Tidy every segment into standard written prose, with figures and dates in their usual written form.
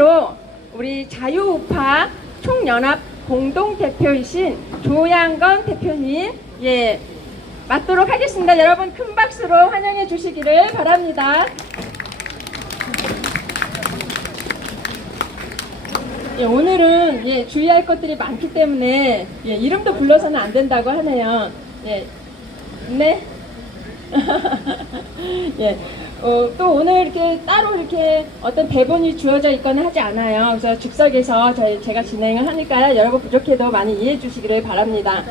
번째로 우리 자유우파 총연합 공동대표이신 조양건 대표님 맡도록 하겠습니다. 여러분 큰 박수로 환영해 주시기를 바랍니다. 오늘은 주의할 것들이 많기 때문에 이름도 불러서는 안 된다고 하네요. 네. 또 오늘 이렇게 따로 이렇게 어떤 대본이 주어져 있거나 하지 않아요. 그래서 즉석에서 제가 진행을 하니까요. 여러분 부족해도 많이 이해해 주시기를 바랍니다.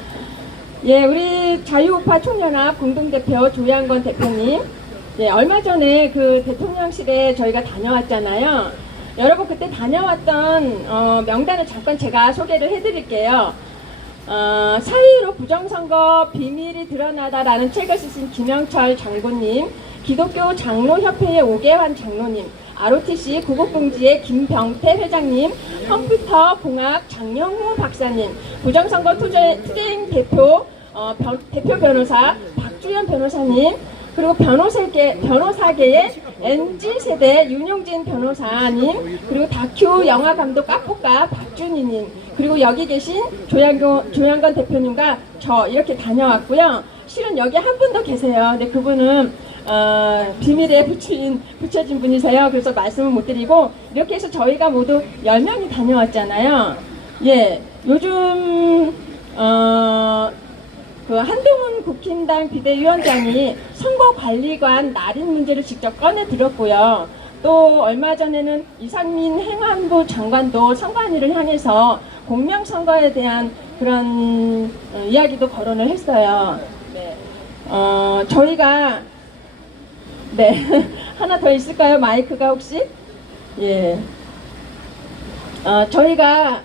우리 자유우파 총연합 공동대표 조양건 대표님, 얼마 전에 그 대통령실에 저희가 다녀왔잖아요. 여러분 그때 다녀왔던 명단을 잠깐 제가 소개를 해드릴게요. 4.15 부정선거 비밀이 드러나다라는 책을 쓰신 김영철 장군님, 기독교 장로협회의 오계환 장로님, ROTC 구국공지의 김병태 회장님, 컴퓨터 공학 장영호 박사님, 부정선거 투쟁 대표 변호사 박주연 변호사님, 그리고 변호사계의 MZ세대 윤용진 변호사님, 그리고 다큐 영화감독 까포까 박준희님, 그리고 여기 계신 조양건 대표님과 저 이렇게 다녀왔고요. 실은 여기 한 분 더 계세요. 근데 그분은 비밀에 붙여진 분이세요. 그래서 말씀을 못 드리고, 이렇게 해서 저희가 모두 10명이 다녀왔잖아요. 요즘 그 한동훈 국힘당 비대위원장이 선거관리관 날인 문제를 직접 꺼내 들었고요. 또 얼마 전에는 이상민 행안부 장관도 선관위를 향해서 공명선거에 대한 그런 이야기도 거론을 했어요. 저희가 하나 더 있을까요? 마이크가 혹시? 저희가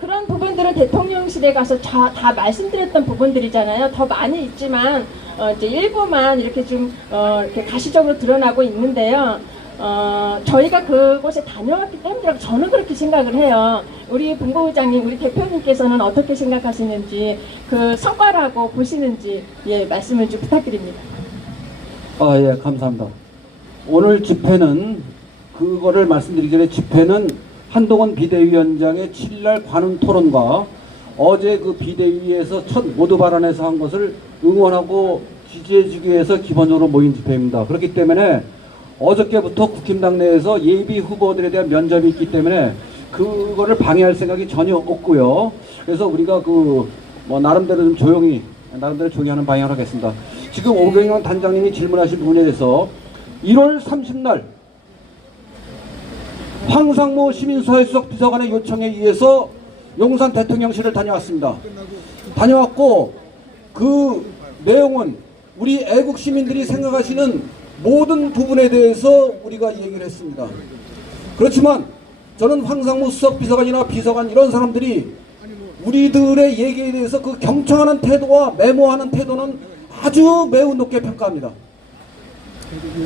그런 부분들은 대통령실에 가서 다 말씀드렸던 부분들이잖아요. 더 많이 있지만 이제 일부만 이렇게 좀 이렇게 가시적으로 드러나고 있는데요. 저희가 그곳에 다녀왔기 때문에 저는 그렇게 생각을 해요. 우리 본부장님, 우리 대표님께서는 어떻게 생각하시는지, 그 성과라고 보시는지 말씀을 좀 부탁드립니다. 감사합니다. 오늘 집회는 그거를 말씀드리기 전에 집회는 한동훈 비대위원장의 7일 관훈 토론과 어제 그 비대위에서 첫 모두 발언에서 한 것을 응원하고 지지해주기 위해서 기본적으로 모인 집회입니다. 그렇기 때문에 어저께부터 국힘당 내에서 예비 후보들에 대한 면접이 있기 때문에 그거를 방해할 생각이 전혀 없고요. 그래서 우리가 나름대로 좀 조용히 하는 방향을 하겠습니다. 지금 오경영 단장님이 질문하신 부분에 대해서 1월 30날 황상무 시민사회수석 비서관의 요청에 의해서 용산 대통령실을 다녀왔습니다. 다녀왔고 그 내용은 우리 애국 시민들이 생각하시는 모든 부분에 대해서 우리가 얘기를 했습니다. 그렇지만 저는 황상무 수석 비서관이나 비서관 이런 사람들이 우리들의 얘기에 대해서 그 경청하는 태도와 메모하는 태도는 아주 매우 높게 평가합니다.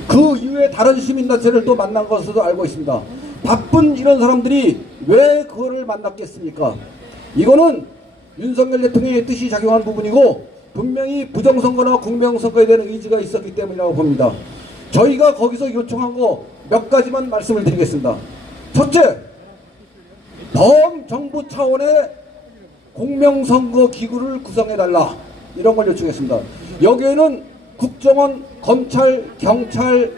그 이후에 다른 시민단체를 또 만난 것으로도 알고 있습니다. 바쁜 이런 사람들이 왜 그거를 만났겠습니까? 이거는 윤석열 대통령의 뜻이 작용한 부분이고 분명히 부정선거나 공명선거에 대한 의지가 있었기 때문이라고 봅니다. 저희가 거기서 요청한 거 몇 가지만 말씀을 드리겠습니다. 첫째, 범정부 차원의 공명선거 기구를 구성해달라, 이런 걸 요청했습니다. 여기에는 국정원, 검찰, 경찰,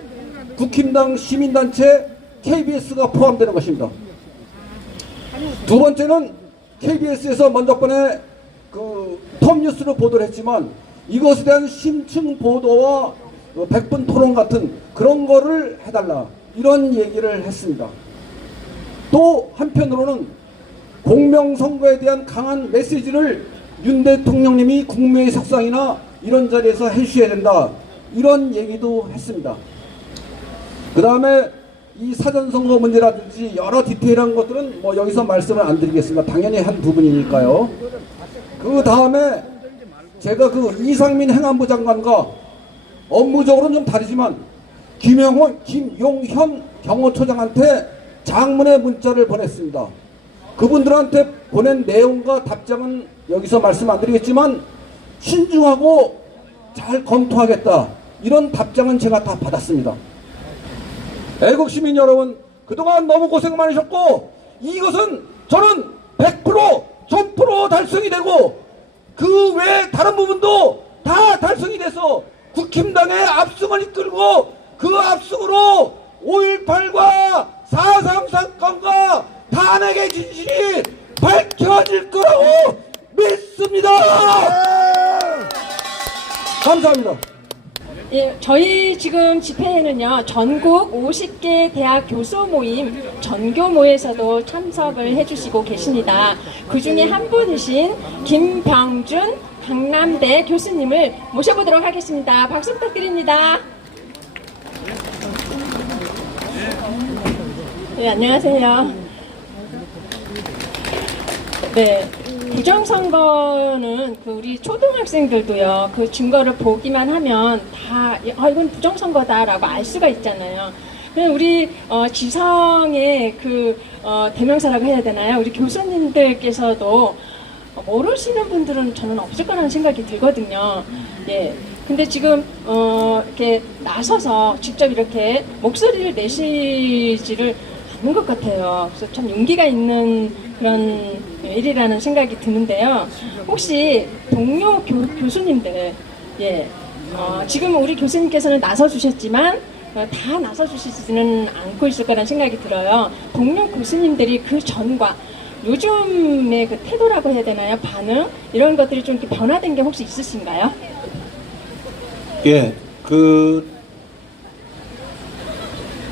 국힘당, 시민단체, KBS가 포함되는 것입니다. 두 번째는 KBS에서 먼저 번에 그 톱뉴스로 보도를 했지만 이것에 대한 심층 보도와 100분 토론 같은 그런 거를 해달라, 이런 얘기를 했습니다. 또 한편으로는 공명선거에 대한 강한 메시지를 윤 대통령님이 국무회의 석상이나 이런 자리에서 해주셔야 된다, 이런 얘기도 했습니다. 그 다음에 이 사전선거 문제라든지 여러 디테일한 것들은 여기서 말씀을 안 드리겠습니다. 당연히 한 부분이니까요. 그 다음에 제가 그 이상민 행안부 장관과 업무적으로는 좀 다르지만 김용현 경호처장한테 장문의 문자를 보냈습니다. 그분들한테 보낸 내용과 답장은 여기서 말씀 안 드리겠지만 신중하고 잘 검토하겠다, 이런 답장은 제가 다 받았습니다. 애국시민 여러분, 그동안 너무 고생 많으셨고 이것은 저는 100% 1000% 달성이 되고 그 외 다른 부분도 다 달성이 돼서 국힘당의 압승을 이끌고 그 압승으로 5.18과 4.3 사건과 탄핵의 진실이 밝혀질 거라고 믿습니다. 감사합니다. 예, 저희 지금 집회에는요, 전국 50개 대학 교수 모임 전교모에서도 참석을 해주시고 계십니다. 그 중에 한 분이신 김병준 강남대 교수님을 모셔보도록 하겠습니다. 박수 부탁드립니다. 네, 안녕하세요. 네. 부정선거는 우리 초등학생들도요, 그 증거를 보기만 하면 다, 이건 부정선거다라고 알 수가 있잖아요. 우리, 지성의 대명사라고 해야 되나요? 우리 교수님들께서도 모르시는 분들은 저는 없을 거라는 생각이 들거든요. 예. 근데 지금, 이렇게 나서서 직접 이렇게 목소리를 내시지를 않는 것 같아요. 그래서 참 용기가 있는 그런 일이라는 생각이 드는데요. 혹시 동료 교수님들, 예, 지금 우리 교수님께서는 나서주셨지만 다 나서주시지는 않고 있을 거라는 생각이 들어요. 동료 교수님들이 그 전과 요즘의 그 태도라고 해야 되나요? 반응? 이런 것들이 좀 이렇게 변화된 게 혹시 있으신가요? 예,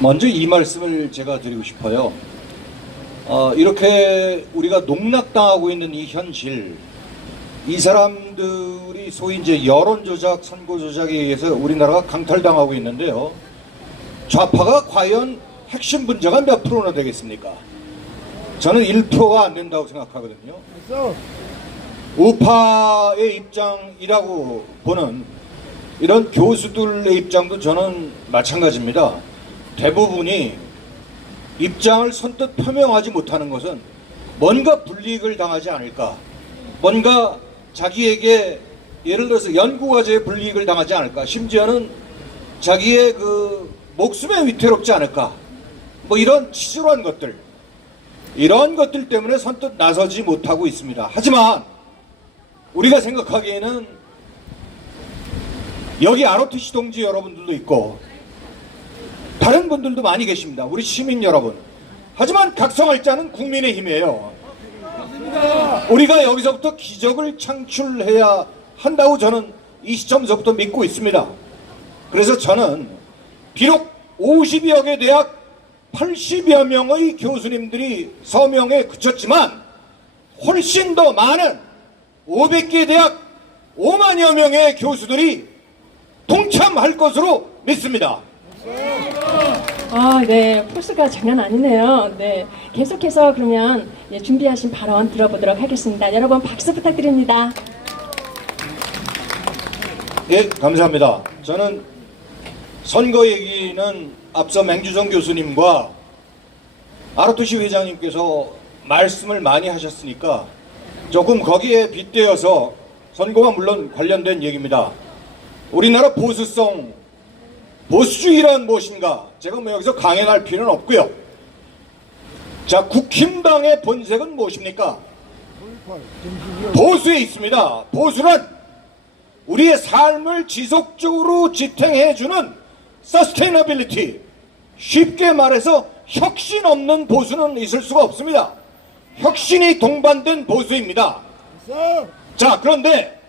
먼저 이 말씀을 제가 드리고 싶어요. 이렇게 우리가 농락당하고 있는 이 현실, 이 사람들이 소위 이제 여론조작, 선거조작에 의해서 우리나라가 강탈당하고 있는데요. 좌파가 과연 핵심 분자가 몇 프로나 되겠습니까? 저는 1%가 안 된다고 생각하거든요. 우파의 입장이라고 보는 이런 교수들의 입장도 저는 마찬가지입니다. 대부분이 입장을 선뜻 표명하지 못하는 것은 뭔가 불이익을 당하지 않을까, 뭔가 자기에게 예를 들어서 연구과제에 불이익을 당하지 않을까, 심지어는 자기의 목숨에 위태롭지 않을까, 뭐 이런 치졸한 것들, 이런 것들 때문에 선뜻 나서지 못하고 있습니다. 하지만 우리가 생각하기에는 여기 ROTC 동지 여러분들도 있고 다른 분들도 많이 계십니다. 우리 시민 여러분. 하지만 각성할 자는 국민의힘이에요. 우리가 여기서부터 기적을 창출해야 한다고 저는 이 시점서부터 믿고 있습니다. 그래서 저는 비록 50여 개 대학 80여 명의 교수님들이 서명에 그쳤지만 훨씬 더 많은 500개 대학 5만여 명의 교수들이 동참할 것으로 믿습니다. 네. 포스가 장난 아니네요. 네. 계속해서 그러면 준비하신 발언 들어보도록 하겠습니다. 여러분 박수 부탁드립니다. 예, 감사합니다. 저는 선거 얘기는 앞서 맹주성 교수님과 ROTC 회장님께서 말씀을 많이 하셨으니까 조금 거기에 빗대어서 선거와 물론 관련된 얘기입니다. 우리나라 보수성, 보수주의란 무엇인가? 제가 뭐 여기서 강연할 필요는 없고요. 자, 국힘당의 본색은 무엇입니까? 보수에 있습니다. 보수란 우리의 삶을 지속적으로 지탱해주는 서스테이너빌리티, 쉽게 말해서 혁신 없는 보수는 있을 수가 없습니다. 혁신이 동반된 보수입니다. 자, 그런데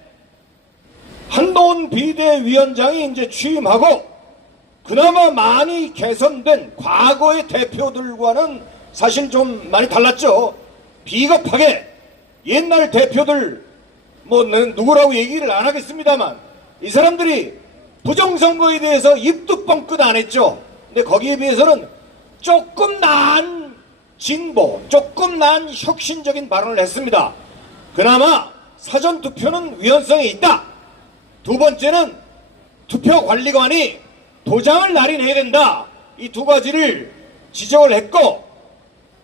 한동훈 비대위원장이 이제 취임하고 그나마 많이 개선된 과거의 대표들과는 사실 좀 많이 달랐죠. 비겁하게 옛날 대표들 뭐 누구라고 얘기를 안 하겠습니다만 이 사람들이 부정선거에 대해서 입도 뻥끗 안 했죠. 근데 거기에 비해서는 조금 나은 진보, 조금 나은 혁신적인 발언을 했습니다. 그나마 사전투표는 위헌성이 있다. 두 번째는 투표관리관이 도장을 날인해야 된다. 이 두 가지를 지적을 했고,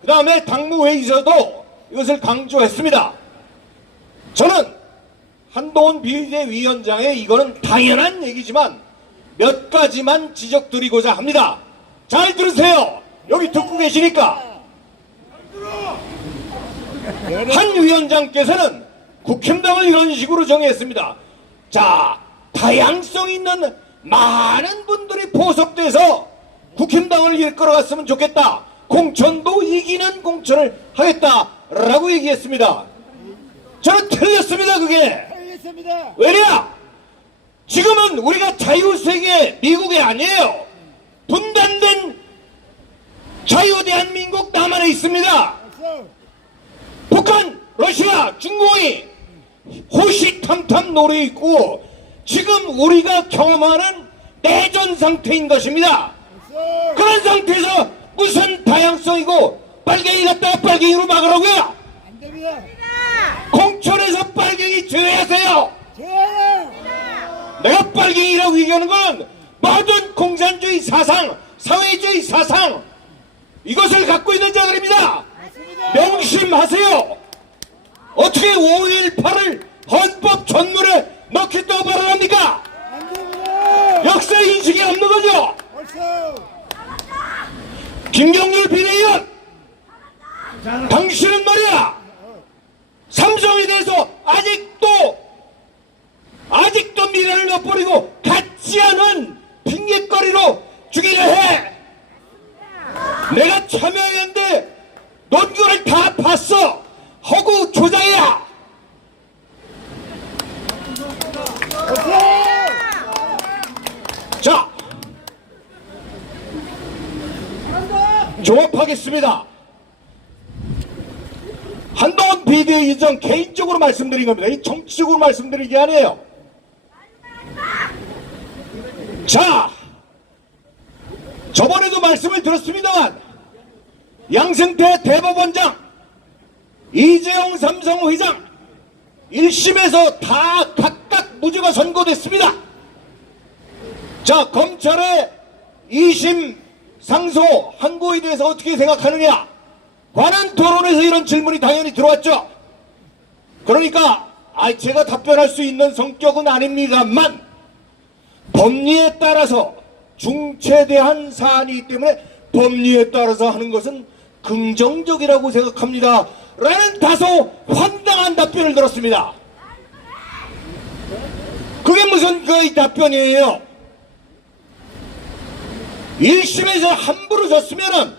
그 다음에 당무회의에서도 이것을 강조했습니다. 저는 한동훈 비대위원장의 이거는 당연한 얘기지만 몇 가지만 지적드리고자 합니다. 잘 들으세요. 여기 듣고 계시니까. 한 위원장께서는 국힘당을 이런 식으로 정했습니다. 자, 다양성 있는 많은 분들이 포섭돼서 국힘당을 이끌어갔으면 좋겠다. 공천도 이기는 공천을 하겠다라고 얘기했습니다. 저는 틀렸습니다. 그게. 왜냐? 지금은 우리가 자유세계 미국이 아니에요. 분단된 자유대한민국 남한에 있습니다. 북한, 러시아, 중국이 호시탐탐 노래 있고 지금 우리가 경험하는 내전 상태인 것입니다. 그런 상태에서 무슨 다양성이고 빨갱이 갖다가 빨갱이로 막으라고요? 공천에서 빨갱이 제외하세요. 내가 빨갱이라고 얘기하는 건 모든 공산주의 사상, 사회주의 사상 이것을 갖고 있는 자들입니다. 명심하세요. 어떻게 5.18을 헌법 전문에 넣겠다고 발언합니까? 역사 인식이 없는 거죠. 김경률 비대위원, 당신은 말이야 삼성에 대해서 아직도 미련을 못 버리고 같지 않은 핑계거리로 주기를 해. 내가 참여했는데 논거를 다 봤어. 허구 조장이야. 자, 종합하겠습니다. 한동훈 비대위원 개인적으로 말씀드린 겁니다. 이 정치적으로 말씀드린 게 아니에요. 자, 저번에도 말씀을 들었습니다만 양승태 대법원장, 이재용 삼성 회장 1심에서 다 각각 무죄가 선고됐습니다. 자, 검찰의 2심 상소 항고에 대해서 어떻게 생각하느냐, 관한 토론에서 이런 질문이 당연히 들어왔죠. 그러니까 제가 답변할 수 있는 성격은 아닙니다만 법리에 따라서 중체대한 사안이기 때문에 법리에 따라서 하는 것은 긍정적이라고 생각합니다 라는 다소 황당한 답변을 들었습니다. 그게 무슨 그 답변이에요? 1심에서 함부로 졌으면은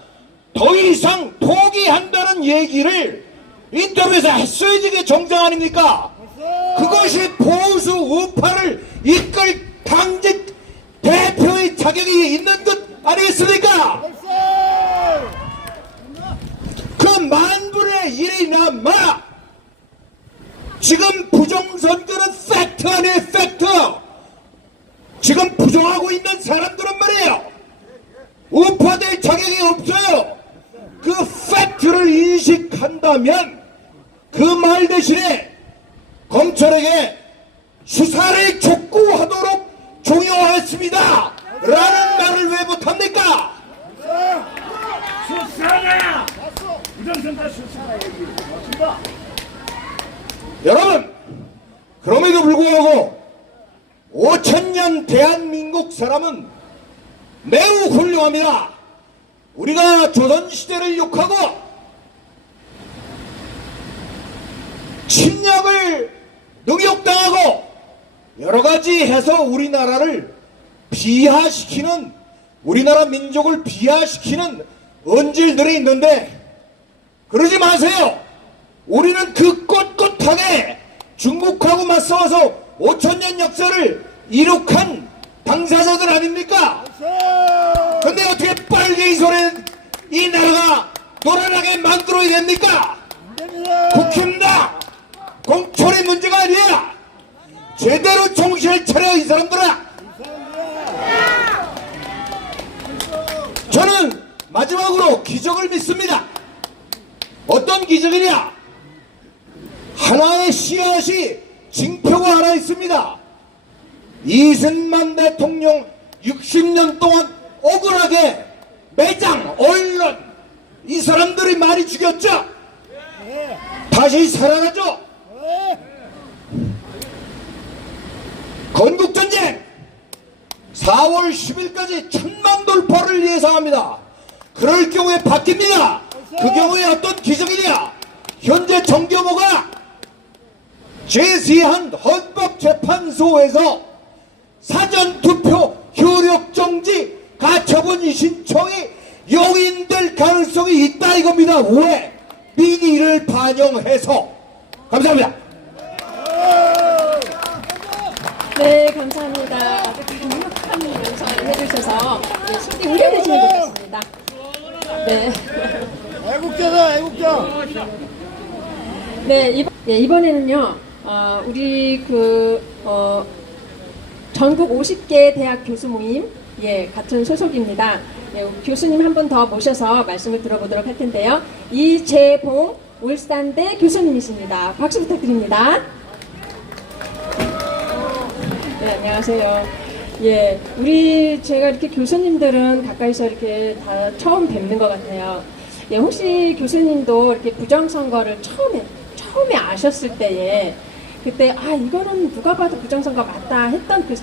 더 이상 포기한다는 얘기를 인터뷰에서 했어야지. 그게 정상 아닙니까? 그것이 보수 우파를 이끌 당직 대표의 자격이 있는 것 아니겠습니까? 그 만분의 1이나마 지금 부정선거는 팩트 아니에요. 팩트. 지금 부정하고 있는 사람들은 말이에요, 우파될 자격이 없어요. 그 팩트를 인식한다면 그 말 대신에 검찰에게 수사를 촉구하도록 종용하였습니다 라는 말을 왜 못합니까? 수사냐! 부정선거 수사냐 얘기입니다. 여러분, 그럼에도 불구하고 5천년 대한민국 사람은 매우 훌륭합니다. 우리가 조선시대를 욕하고 침략을 능욕당하고 여러가지 해서 우리나라를 비하시키는, 우리나라 민족을 비하시키는 언질들이 있는데 그러지 마세요. 우리는 그 꼿꼿하게 중국하고 맞서서 5천년 역사를 이룩한 당사자들 아닙니까? 근데 어떻게 빨갱이 소리는 이 나라가 노란하게 만들어야 됩니까? 국힘당 공천의 문제가 아니야. 제대로 정신을 차려 이 사람들아. 저는 마지막으로 기적을 믿습니다. 어떤 기적이냐? 하나의 씨앗이 징표가 하나 있습니다. 이승만 대통령 60년 동안 억울하게 매장, 언론 이 사람들이 많이 죽였죠. 다시 살아나죠. 건국전쟁 4월 10일까지 1000만 돌파를 예상합니다. 그럴 경우에 바뀝니다. 그 경우에 어떤 기적이냐? 현재 정교모가 제시한 헌법재판소에서 사전투표 효력정지 가처분 신청이 용인될 가능성이 있다 이겁니다. 왜? 민의를 반영해서. 감사합니다. 네, 감사합니다. 아주 강력한 연설을 해주셔서 네, 쉽게 응해내시면 좋겠습니다. 네. 애국자다, 애국자. 네, 이번에는요, 우리 전국 50개 대학 교수 모임, 같은 소속입니다. 교수님 한 분 더 모셔서 말씀을 들어보도록 할 텐데요. 이재봉 울산대 교수님이십니다. 박수 부탁드립니다. 네, 안녕하세요. 제가 이렇게 교수님들은 가까이서 이렇게 다 처음 뵙는 것 같아요. 혹시 교수님도 이렇게 부정선거를 처음에 아셨을 때에 그때 이거는 누가 봐도 부정선거 맞다 했던 그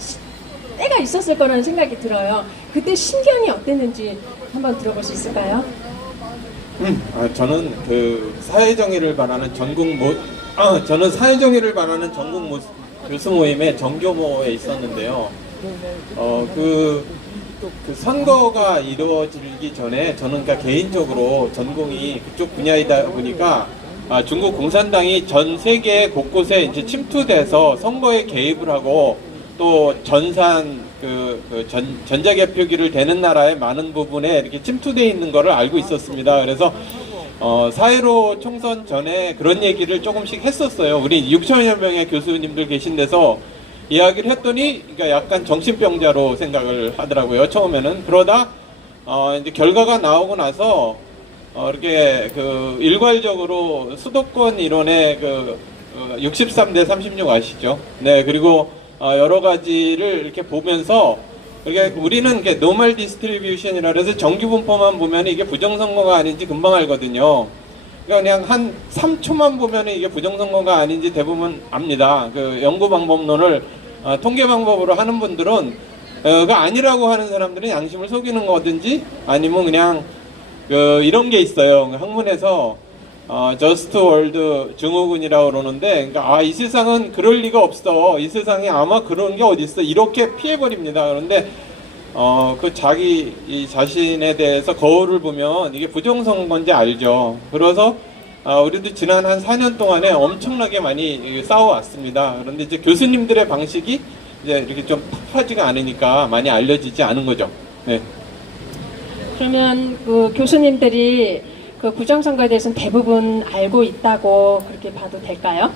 때가 있었을 거라는 생각이 들어요. 그때 심경이 어땠는지 한번 들어볼 수 있을까요? 저는 그 사회정의를 바라는 저는 사회정의를 바라는 전국 교수 모임의 정교모에 있었는데요. 그 선거가 이루어지기 전에 저는 그러니까 개인적으로 전공이 그쪽 분야이다 보니까 중국 공산당이 전 세계 곳곳에 이제 침투돼서 선거에 개입을 하고 또 전자개표기를 대는 나라의 많은 부분에 이렇게 침투되어 있는 것을 알고 있었습니다. 그래서 사회로 총선 전에 그런 얘기를 조금씩 했었어요. 우리 6천여 명의 교수님들 계신 데서 이야기를 했더니 그러니까 약간 정신병자로 생각을 하더라고요. 처음에는. 그러다 이제 결과가 나오고 나서 이렇게 일괄적으로 수도권 이론의 63대 36 아시죠? 네, 그리고 여러 가지를 이렇게 보면서 우리는 노멀 디스트리뷰션이라 해서 정규 분포만 보면 이게 부정선거가 아닌지 금방 알거든요. 그냥 한 3초만 보면 이게 부정선거가 아닌지 대부분 압니다. 연구 방법론을 통계 방법으로 하는 분들은 가 아니라고 하는 사람들은 양심을 속이는 거든지 아니면 그냥 이런 게 있어요. 학문에서 저스트 월드 증후군이라고 그러는데, 그러니까 이 세상은 그럴 리가 없어. 이 세상에 아마 그런 게 어디 있어. 이렇게 피해버립니다. 그런데 자기 자신에 대해서 거울을 보면 이게 부정선거인지 알죠. 그래서 우리도 지난 한 4년 동안에 엄청나게 많이 싸워왔습니다. 그런데 이제 교수님들의 방식이 이제 이렇게 좀 탁하지가 않으니까 많이 알려지지 않은 거죠. 네. 그러면 교수님들이 부정선거에 대해서는 대부분 알고 있다고 그렇게 봐도 될까요?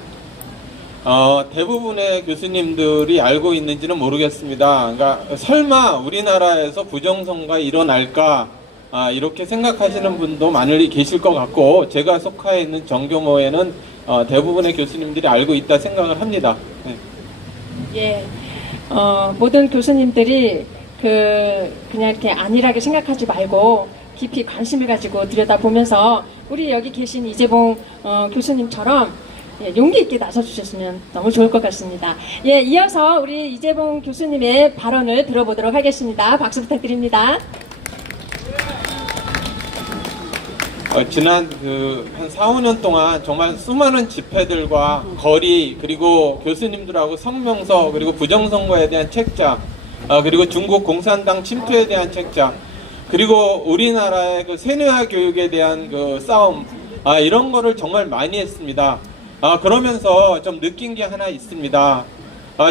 대부분의 교수님들이 알고 있는지는 모르겠습니다. 그러니까 설마 우리나라에서 부정선거가 일어날까 이렇게 생각하시는 분도 많이 계실 것 같고, 제가 속해 있는 정교모에는 대부분의 교수님들이 알고 있다 생각을 합니다. 네. 모든 교수님들이 그냥 이렇게 안일하게 생각하지 말고 깊이 관심을 가지고 들여다보면서 우리 여기 계신 이재봉 교수님처럼 용기 있게 나서주셨으면 너무 좋을 것 같습니다. 이어서 우리 이재봉 교수님의 발언을 들어보도록 하겠습니다. 박수 부탁드립니다. 지난 한 4, 5년 동안 정말 수많은 집회들과 거리, 그리고 교수님들하고 성명서, 그리고 부정선거에 대한 책자, 그리고 중국 공산당 침투에 대한 책자, 그리고 우리나라의 세뇌화 교육에 대한 싸움, 이런 거를 정말 많이 했습니다. 그러면서 좀 느낀 게 하나 있습니다.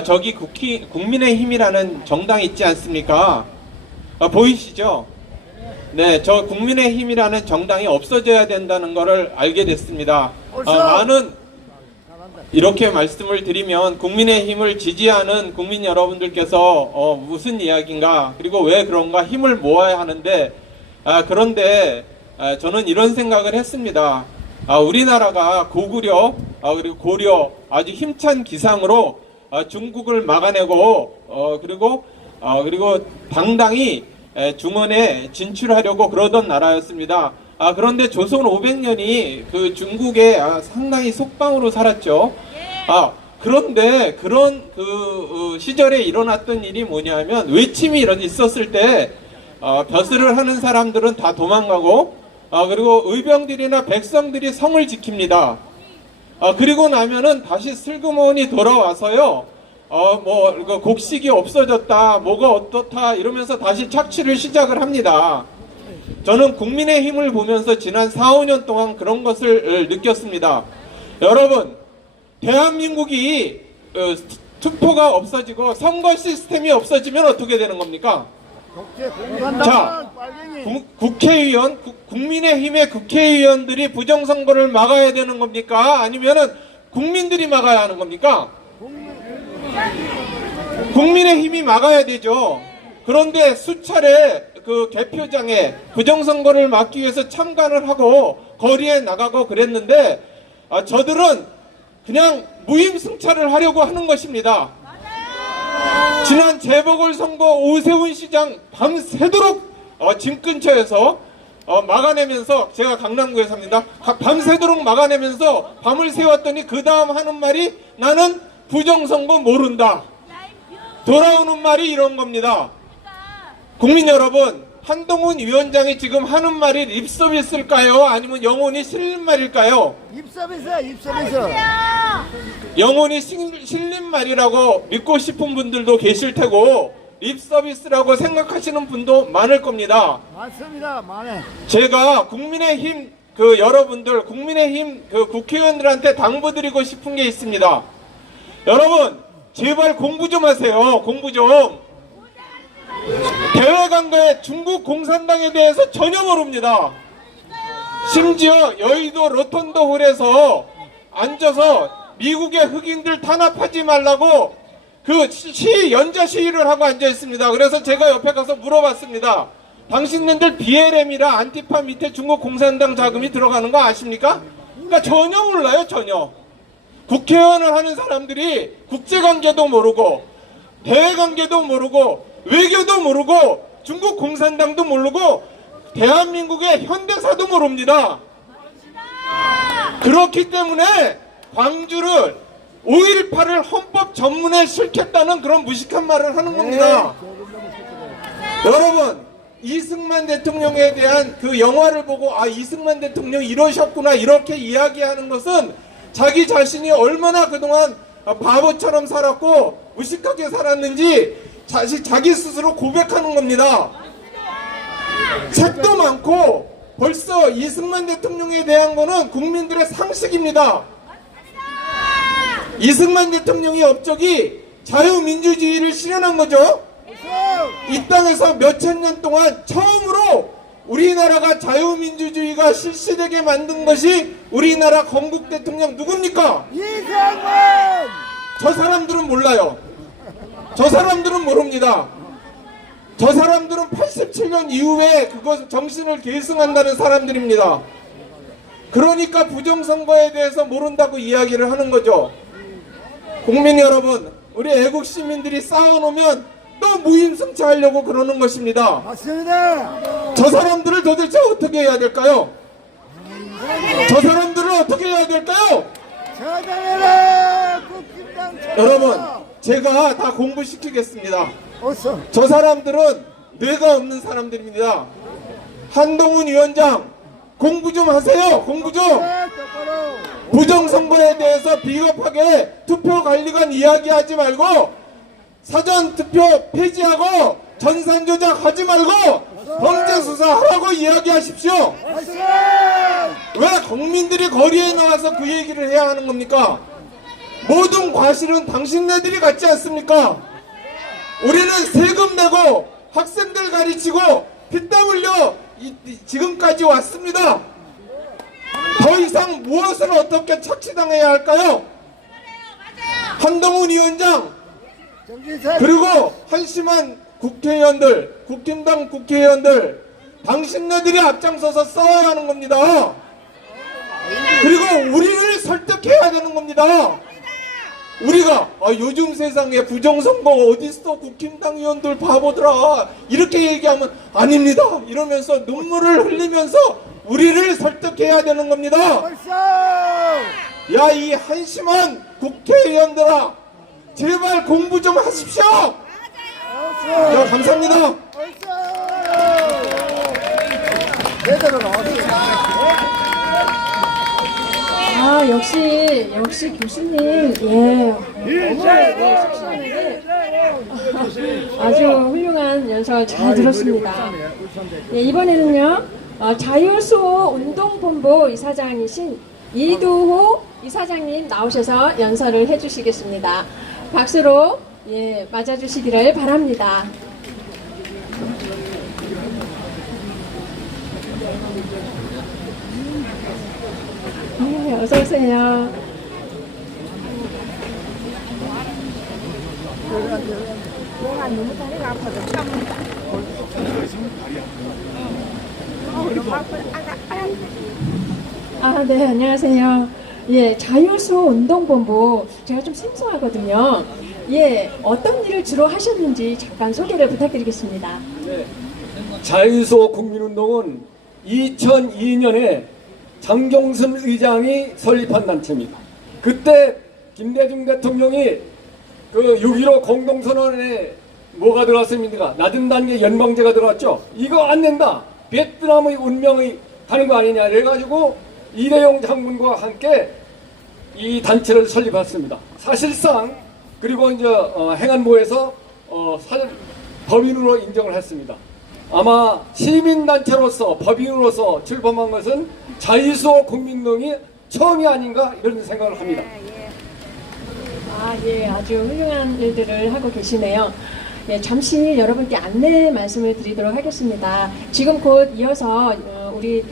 저기 국민의힘이라는 정당이 있지 않습니까? 보이시죠? 네, 저 국민의힘이라는 정당이 없어져야 된다는 것을 알게 됐습니다. 많은 이렇게 말씀을 드리면 국민의힘을 지지하는 국민 여러분들께서 무슨 이야기인가, 그리고 왜 그런가 힘을 모아야 하는데, 그런데 저는 이런 생각을 했습니다. 우리나라가 고구려 그리고 고려 아주 힘찬 기상으로 중국을 막아내고 그리고 당당히 중원에 진출하려고 그러던 나라였습니다. 그런데 조선 500년이 중국에 상당히 속방으로 살았죠. 그런데 그런 시절에 일어났던 일이 뭐냐면, 외침이 있었을 때 벼슬을 하는 사람들은 다 도망가고 그리고 의병들이나 백성들이 성을 지킵니다. 그리고 나면은 다시 슬그머니 돌아와서요. 곡식이 없어졌다, 뭐가 어떻다 이러면서 다시 착취를 시작을 합니다. 저는 국민의힘을 보면서 지난 4, 5년 동안 그런 것을 느꼈습니다. 여러분, 대한민국이 투표가 없어지고 선거 시스템이 없어지면 어떻게 되는 겁니까? 자, 국회의원, 국민의힘의 국회의원들이 부정선거를 막아야 되는 겁니까? 아니면은 국민들이 막아야 하는 겁니까? 국민의힘이 막아야 되죠. 그런데 수차례 그 개표장에 부정선거를 막기 위해서 참관을 하고 거리에 나가고 그랬는데 저들은 그냥 무임승차를 하려고 하는 것입니다. 지난 재보궐선거 오세훈 시장 밤새도록 집 근처에서 막아내면서, 제가 강남구에 삽니다. 밤새도록 막아내면서 밤을 새웠더니 그 다음 하는 말이 나는 부정선거 모른다. 돌아오는 말이 이런 겁니다. 국민 여러분, 한동훈 위원장이 지금 하는 말이 립서비스일까요? 아니면 영혼이 실린 말일까요? 입서비스. 영혼이 실린 말이라고 믿고 싶은 분들도 계실 테고 립서비스라고 생각하시는 분도 많을 겁니다. 맞습니다. 많네. 제가 국민의힘 여러분들, 국민의힘 국회의원들한테 당부드리고 싶은 게 있습니다. 여러분, 제발 공부 좀 하세요. 공부 좀. 대외관계 중국 공산당에 대해서 전혀 모릅니다. 심지어 여의도 로턴도 홀에서 앉아서 미국의 흑인들 탄압하지 말라고 연좌 시위를 하고 앉아 있습니다. 그래서 제가 옆에 가서 물어봤습니다. 당신네들 BLM이라 안티파 밑에 중국 공산당 자금이 들어가는 거 아십니까? 그러니까 전혀 몰라요, 전혀. 국회의원을 하는 사람들이 국제관계도 모르고 대외관계도 모르고 외교도 모르고 중국 공산당도 모르고 대한민국의 현대사도 모릅니다. 그렇기 때문에 광주를 5.18을 헌법 전문에 실겠다는 그런 무식한 말을 하는 겁니다. 여러분, 이승만 대통령에 대한 그 영화를 보고 이승만 대통령이 이러셨구나 이렇게 이야기하는 것은 자기 자신이 얼마나 그동안 바보처럼 살았고 무식하게 살았는지 자기 스스로 고백하는 겁니다. 책도 많고 벌써 이승만 대통령에 대한 거는 국민들의 상식입니다. 이승만 대통령의 업적이 자유민주주의를 실현한 거죠. 이 땅에서 몇천 년 동안 처음으로 우리나라가 자유민주주의가 실시되게 만든 것이 우리나라 건국 대통령 누굽니까? 이승만! 저 사람들은 몰라요. 저 사람들은 모릅니다. 저 사람들은 87년 이후에 그것 정신을 계승한다는 사람들입니다. 그러니까 부정선거에 대해서 모른다고 이야기를 하는 거죠. 국민 여러분, 우리 애국 시민들이 싸워놓으면 또 무임승차하려고 그러는 것입니다. 맞습니다. 저 사람들을 도대체 어떻게 해야 될까요? 저 사람들을 어떻게 해야 될까요? 차단해라! 국힘당 차단해라! 여러분, 제가 다 공부시키겠습니다. 어서. 저 사람들은 뇌가 없는 사람들입니다. 한동훈 위원장, 공부 좀 하세요. 공부 좀. 똑바로. 부정선거에 대해서 비겁하게 투표관리관 이야기하지 말고 사전투표 폐지하고 전산조작 하지 말고 범죄수사하라고 이야기하십시오. 왜 국민들이 거리에 나와서 그 얘기를 해야 하는 겁니까? 모든 과실은 당신네들이 갖지 않습니까? 우리는 세금 내고 학생들 가르치고 피땀 흘려 지금까지 왔습니다. 더 이상 무엇을 어떻게 착취당해야 할까요? 한동훈 위원장, 그리고 한심한 국회의원들, 국힘당 국회의원들, 당신네들이 앞장서서 싸워야 하는 겁니다. 그리고 우리를 설득해야 되는 겁니다. 우리가 요즘 세상에 부정선거 어딨어, 국힘당 의원들 바보들아, 이렇게 얘기하면 아닙니다 이러면서 눈물을 흘리면서 우리를 설득해야 되는 겁니다. 야, 이 한심한 국회의원들아, 제발 공부 좀 하십시오. 감사합니다. 제대로 나왔어요. 아, 역시 교수님, 예. 아주 훌륭한 연설 잘 들었습니다. 예, 이번에는요, 자유수호 운동본부 이사장이신 이두호 이사장님 나오셔서 연설을 해주시겠습니다. 박수로 예, 맞아주시기를 바랍니다. 네, 어서 오세요. 아, 네, 안녕하세요. 예, 자유수호 운동본부 제가 좀 생소하거든요. 예, 어떤 일을 주로 하셨는지 잠깐 소개를 부탁드리겠습니다. 자유수호 국민운동은 2002년에 장경순 의장이 설립한 단체입니다. 그때 김대중 대통령이 그 6.15 공동선언에 뭐가 들어왔습니까? 낮은 단계 연방제가 들어왔죠. 이거 안 된다. 베트남의 운명이 가는 거 아니냐. 그래가지고 이대용 장군과 함께 이 단체를 설립했습니다. 사실상 그리고 이제 행안부에서 법인으로 인정을 했습니다. 아마 시민단체로서 법인으로서 출범한 것은 자유수호 국민운동이 처음이 아닌가 이런 생각을 합니다. 아, 예, 아주 훌륭한 일들을 하고 계시네요. 예, 잠시 여러분께 안내 말씀을 드리도록 하겠습니다. 지금 곧 이어서 우리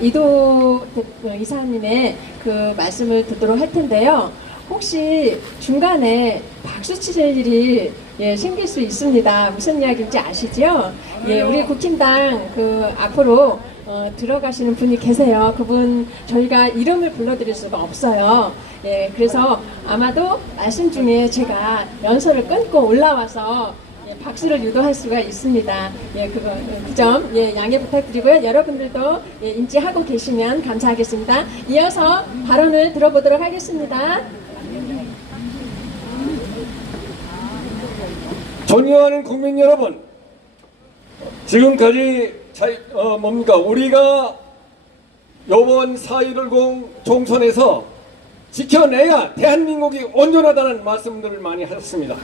이도 이사님의 그 말씀을 듣도록 할 텐데요. 혹시 중간에 박수 치실 일이 예, 생길 수 있습니다. 무슨 이야기인지 아시죠? 예, 우리 국힘당 그 앞으로 들어가시는 분이 계세요. 그분 저희가 이름을 불러드릴 수가 없어요. 예, 그래서 아마도 말씀 중에 제가 연설을 끊고 올라와서 예, 박수를 유도할 수가 있습니다. 예, 그 점 예, 양해 부탁드리고요. 여러분들도 예, 인지하고 계시면 감사하겠습니다. 이어서 발언을 들어보도록 하겠습니다. 존경하는 국민 여러분, 지금까지 우리가 이번 4.10 총선에서 지켜내야 대한민국이 온전하다는 말씀들을 많이 하셨습니다.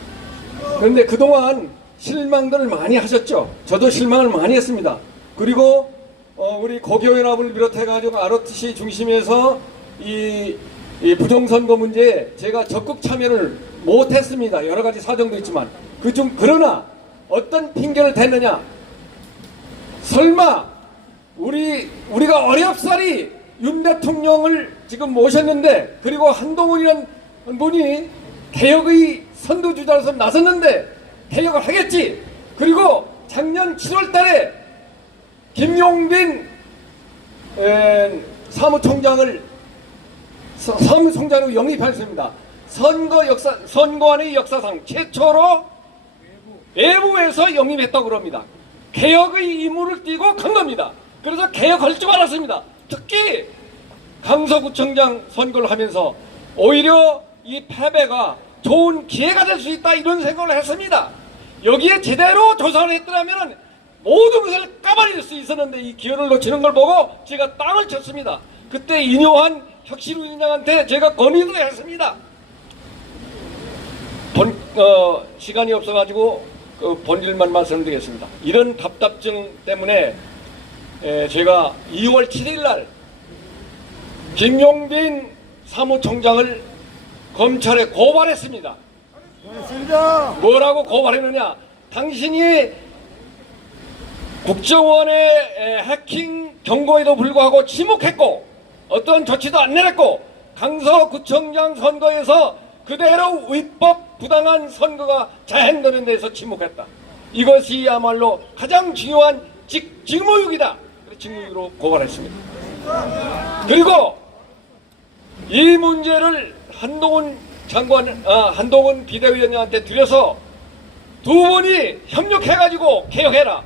그런데 그동안 실망들을 많이 하셨죠. 저도 실망을 많이 했습니다. 그리고 우리 고교연합을 비롯해가지고 ROTC 중심에서 이 부정선거 문제에 제가 적극 참여를 못했습니다. 여러 가지 사정도 있지만 그러나 어떤 핑계를 댔느냐? 설마 우리가 어렵사리 윤 대통령을 지금 모셨는데, 그리고 한동훈이라는 분이 개혁의 선두주자로서 나섰는데 개혁을 하겠지. 그리고 작년 7월 달에 김용빈 사무총장으로 영입했습니다. 선거안의 역사상 최초로 외부에서 영입했다고 그럽니다. 개혁의 임무를 띠고 간 겁니다. 그래서 개혁할 줄 알았습니다. 특히 강서구청장 선거를 하면서 오히려 이 패배가 좋은 기회가 될 수 있다 이런 생각을 했습니다. 여기에 제대로 조사를 했더라면 모든 것을 까발릴 수 있었는데 이 기회를 놓치는 걸 보고 제가 땅을 쳤습니다. 그때 인요한 혁신위원장한테 제가 건의도 했습니다. 시간이 없어가지고 본질만 말씀드리겠습니다. 이런 답답증 때문에 제가 2월 7일 날 김용빈 사무총장을 검찰에 고발했습니다. 뭐라고 고발했느냐? 당신이 국정원의 해킹 경고에도 불구하고 침묵했고 어떤 조치도 안 내렸고 강서구청장 선거에서 그대로 위법 부당한 선거가 자행되는 데서 침묵했다. 이것이야말로 가장 중요한 직무유기다. 직무유기로 고발했습니다. 그리고 이 문제를 한동훈 비대위원장한테 드려서 두 분이 협력해가지고 개혁해라.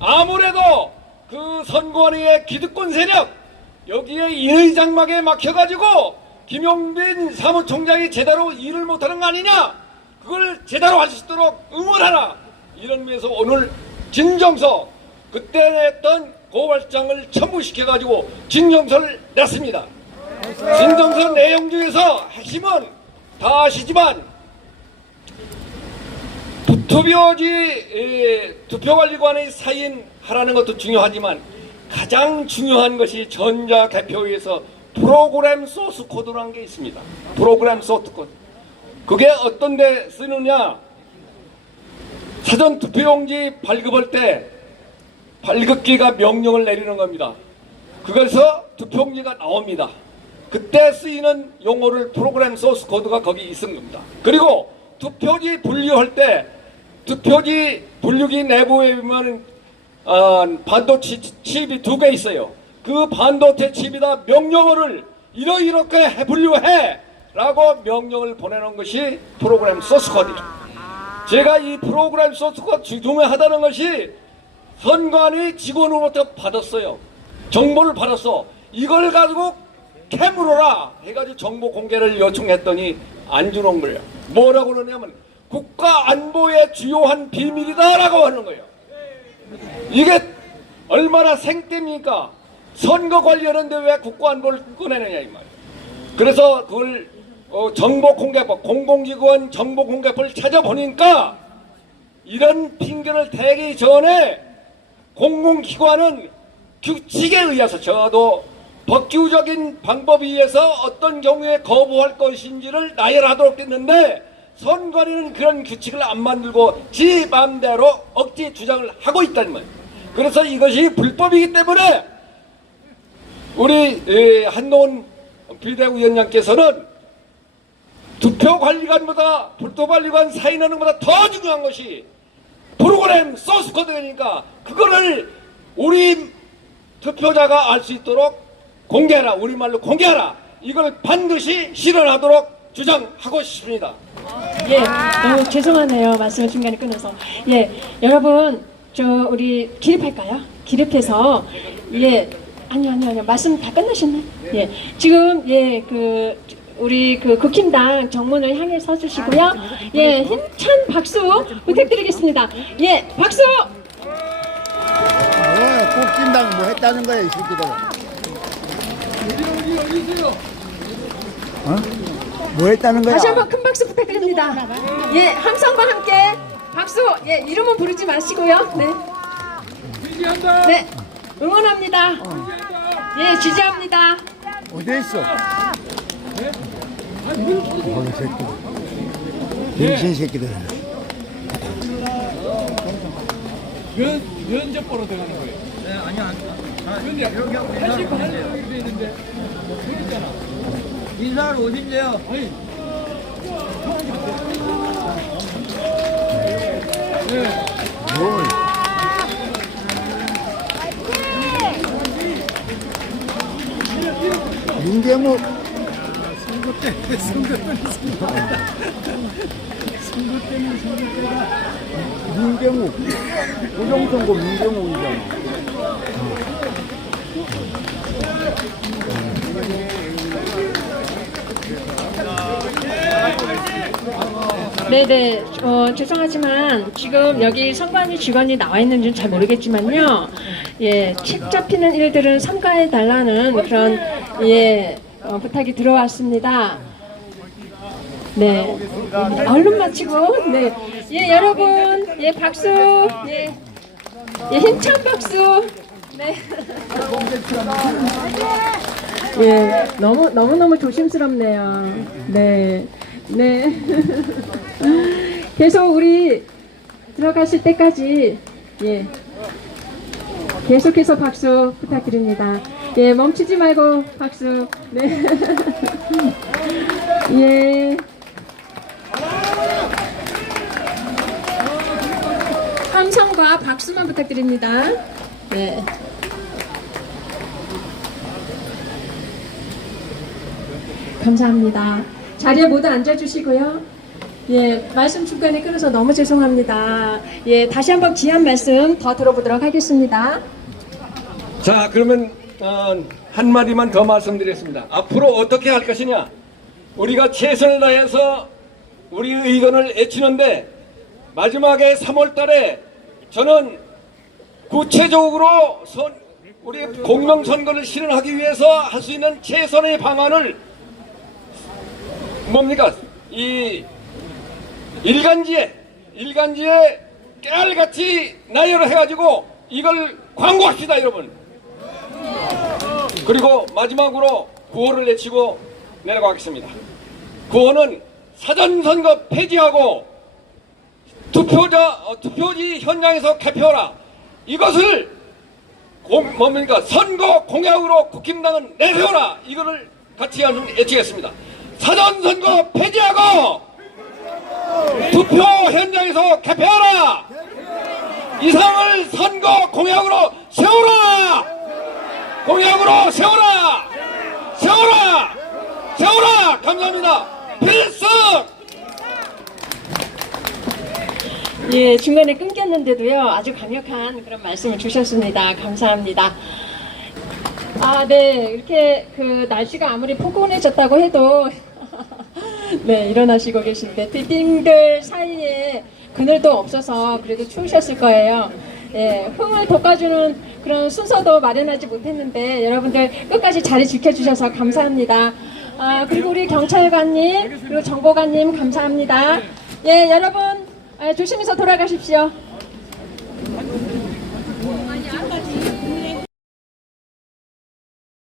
아무래도 그 선관위의 기득권 세력 여기에 인의 장막에 막혀가지고 김용빈 사무총장이 제대로 일을 못하는 거 아니냐? 그걸 제대로 할 수 있도록 응원하라. 이런 의미에서 오늘 진정서 그때 냈던 고발장을 첨부시켜가지고 진정서를 냈습니다. 진정서 내용 중에서 핵심은 다 아시지만 투표관리관의 사인하라는 것도 중요하지만 가장 중요한 것이 전자개표에서 프로그램 소스 코드라는 게 있습니다. 프로그램 소스 코드. 그게 어떤 데 쓰느냐? 사전 투표용지 발급할 때 발급기가 명령을 내리는 겁니다. 그래서 투표용지가 나옵니다. 그때 쓰이는 용어를 프로그램 소스 코드가 거기 있는 겁니다. 그리고 투표지 분류할 때 투표지 분류기 내부에 보면 반도체 칩이 2개 있어요. 그 반도체 칩에다 명령어를 이렇게 분류해 라고 명령을 보내는 것이 프로그램 소스 코드입니다. 제가 이 프로그램 소스 코드 중요하다는 것이 선관위 직원으로부터 받았어요. 정보를 받았어. 이걸 가지고 캐물어라 해가지고 정보 공개를 요청했더니 안 주는 거예요. 뭐라고 그러냐면 국가 안보의 주요한 비밀이다 라고 하는 거예요. 이게 얼마나 생떼입니까? 선거 관리하는데 왜 국가 안보를 꺼내느냐 이 말이에요. 그래서 그걸 정보공개법, 공공기관 정보공개법을 찾아보니까 이런 핑계를 대기 전에 공공기관은 규칙에 의해서 저도 법규적인 방법에 의해서 어떤 경우에 거부할 것인지를 나열하도록 됐는데 선관위는 그런 규칙을 안 만들고 지 마음대로 억지 주장을 하고 있다는 말이에요. 그래서 이것이 불법이기 때문에 우리 한동훈 비대위원장께서는 투표관리관보다 투표관리관 사인하는 것보다 더 중요한 것이 프로그램 소스 코드니까 그거를 우리 투표자가 알 수 있도록 공개하라. 우리말로 공개하라. 이걸 반드시 실현하도록 주장하고 싶습니다. 예, 너무 죄송하네요. 말씀을 중간에 끊어서. 예, 여러분, 우리 기립할까요? 기립해서, 예, 아니요. 말씀 다 끝나셨네? 예, 지금, 예, 우리 국힘당 정문을 향해 서주시고요. 예, 힘찬 박수 부탁드리겠습니다. 예, 박수! 국힘당 뭐 했다는 거야, 이 새끼들. 어? 뭐 했다는 거야? 다시 한번 큰 박수 부탁드립니다. 예, 함성과 함께 박수. 예, 이름은 부르지 마시고요. 네. 네, 응원합니다. 예, 지지합니다. 어디 있어? 이 새끼들. 병신 새끼들. 면접보러 들어가는 거예요. 네, 아니야. 근데 88명 돼 있는데 모르잖아. 인사하러 오신대요. 아니. 네. 뭘? 민경욱. 선거 때문에 민경욱. 부정선거 민경욱이잖아. 네네, 죄송하지만 지금 여기 선관위 직원이 나와 있는지는 잘 모르겠지만요. 예, 책 잡히는 일들은 삼가해 달라는 그런 부탁이 들어왔습니다. 네, 얼른 마치고, 네, 예, 여러분, 예, 박수, 예, 힘찬 박수, 네. 예, 너무 조심스럽네요. 네. 네. 계속 우리 들어가실 때까지, 예. 계속해서 박수 부탁드립니다. 예, 멈추지 말고 박수. 네. 예. 함성과 박수만 부탁드립니다. 네. 감사합니다. 자리에 모두 앉아주시고요. 예, 말씀 중간에 끊어서 너무 죄송합니다. 예, 다시 한번 귀한 말씀 더 들어보도록 하겠습니다. 자, 그러면 한마디만 더 말씀드리겠습니다. 앞으로 어떻게 할 것이냐? 우리가 최선을 다해서 우리 의견을 애치는데 마지막에 3월 달에 저는 구체적으로 우리 공명선거를 실현하기 위해서 할 수 있는 최선의 방안을 뭡니까? 이 일간지에 깨알같이 나열을 해가지고 이걸 광고합시다, 여러분. 그리고 마지막으로 구호를 내치고 내려가겠습니다. 구호는 사전선거 폐지하고 투표지 현장에서 개표하라. 이것을 뭡니까? 선거 공약으로 국힘당은 내세워라. 이거를 같이 외치겠습니다. 사전선거 폐지하고 투표 현장에서 개표하라. 이상을 선거 공약으로 세워라. 공약으로 세워라. 세워라. 감사합니다. 필승. 예, 중간에 끊겼는데도요, 아주 강력한 그런 말씀을 주셨습니다. 감사합니다. 아, 네, 이렇게 그 날씨가 아무리 포근해졌다고 해도 네, 일어나시고 계신데 빌딩들 사이에 그늘도 없어서 그래도 추우셨을 거예요. 예, 흥을 돋궈주는 그런 순서도 마련하지 못했는데 여러분들 끝까지 자리 지켜주셔서 감사합니다. 아, 그리고 우리 경찰관님 그리고 정보관님 감사합니다. 예, 여러분 조심해서 돌아가십시오.